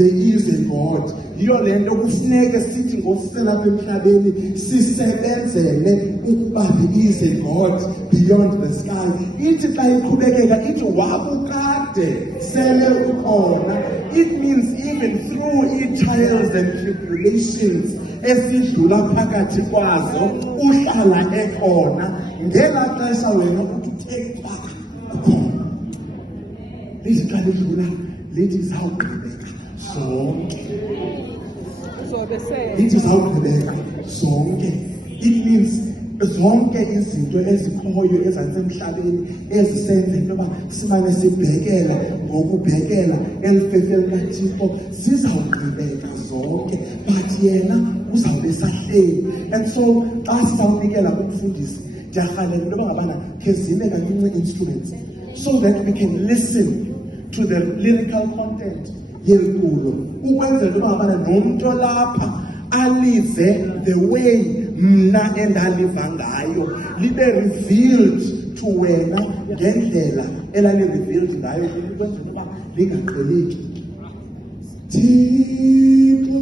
there is a God. Yiyo le nto kufuneke sithi ngokuselapha emhlabeni sisebenzele ukuba there is a God beyond the sky. Ithi xa iqhubekeka ithi wabukade sele ukhona. It means even through trials and tribulations esidlula phakathi kwazo uhlala ekhona. Ngela xesha wena uthi uthe back ukhona. Lithi xa lidlula lithi izawugqibeka zonke. Lithi izawugqibeka zonke. It means zonke izinto ezikhoyo ezasemhlabeni ezisenza into yoba simane sibhekela ngokubhekela elifefeni kaThixo zizawugqibeka zonke, but yena uzawube sahleli. And so xa sizawunikela kumfundisi ndiyarhalela into yoba ngabana khe zibe kancinci instruments so that we can listen to the lyrical content yeculo, ukwenzela into yoba ngabana nomntu lapha alive the way mna endaliva ngayo, libe revealed to wena ngendlela elali-revealed ngayo, ukwenzela uba lingaqheleki. Thixo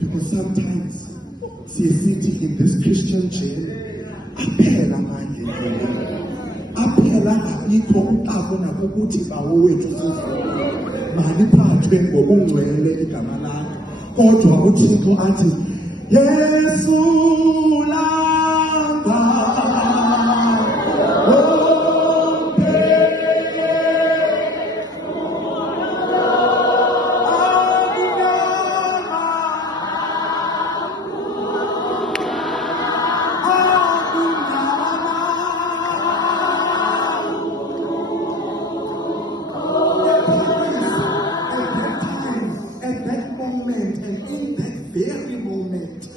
because sometimes she's sitting in this Christian chair, aphela manje aphela abikho uqabo nakukuthi bawo wethu mali phathwe ngobungcwele igama lakho kodwa uThixo athi Yesu langa at that moment, and in that very moment,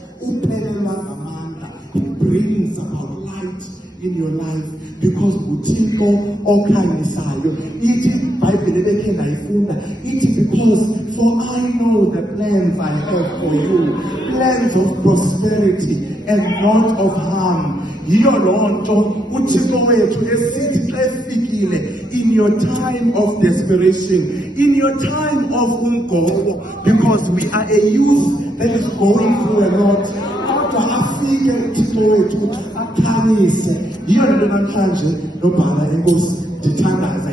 He brings about light in your life because uThixo okhanyisayo. Ithi iBhayibheli lekhe ndayifunda ithi because for I know the plans I have for you, plans of prosperity and not of harm. Yiyo loo nto uThixo wethu esithi xa efikile in your time of desperation, in your time of umgobo, because we are a youth that is going through a lot. Kodwa afike uThixo wethu akhanyise. Yiyo le nto namhlanje nobhala enkosi ndithandaza